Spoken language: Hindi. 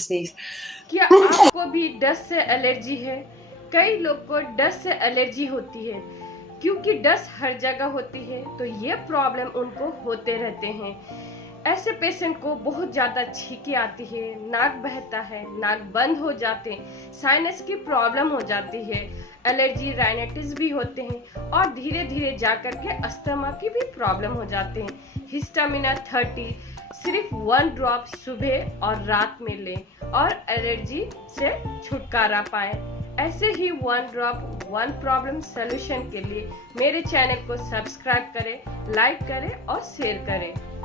sneeze. क्या आपको भी डस्ट से एलर्जी है? कई लोग को डस्ट से एलर्जी होती है क्योंकि डस्ट हर जगह होती है, तो ये प्रॉब्लम उनको होते रहते हैं। ऐसे पेशेंट को बहुत ज्यादा छींके आती है, नाक बहता है, नाक बंद हो जाते हैं, साइनस की प्रॉब्लम हो जाती है, एलर्जी राइनाइटिस भी होते हैं और धीरे धीरे जाकर के अस्थमा की भी प्रॉब्लम हो जाते हैं। हिस्टामिना 30 सिर्फ 1 ड्रॉप सुबह और रात में लें और एलर्जी से छुटकारा पाएं। ऐसे ही 1 ड्रॉप 1 प्रॉब्लम सॉल्यूशन के लिए मेरे चैनल को सब्सक्राइब करें, लाइक करें और शेयर करें।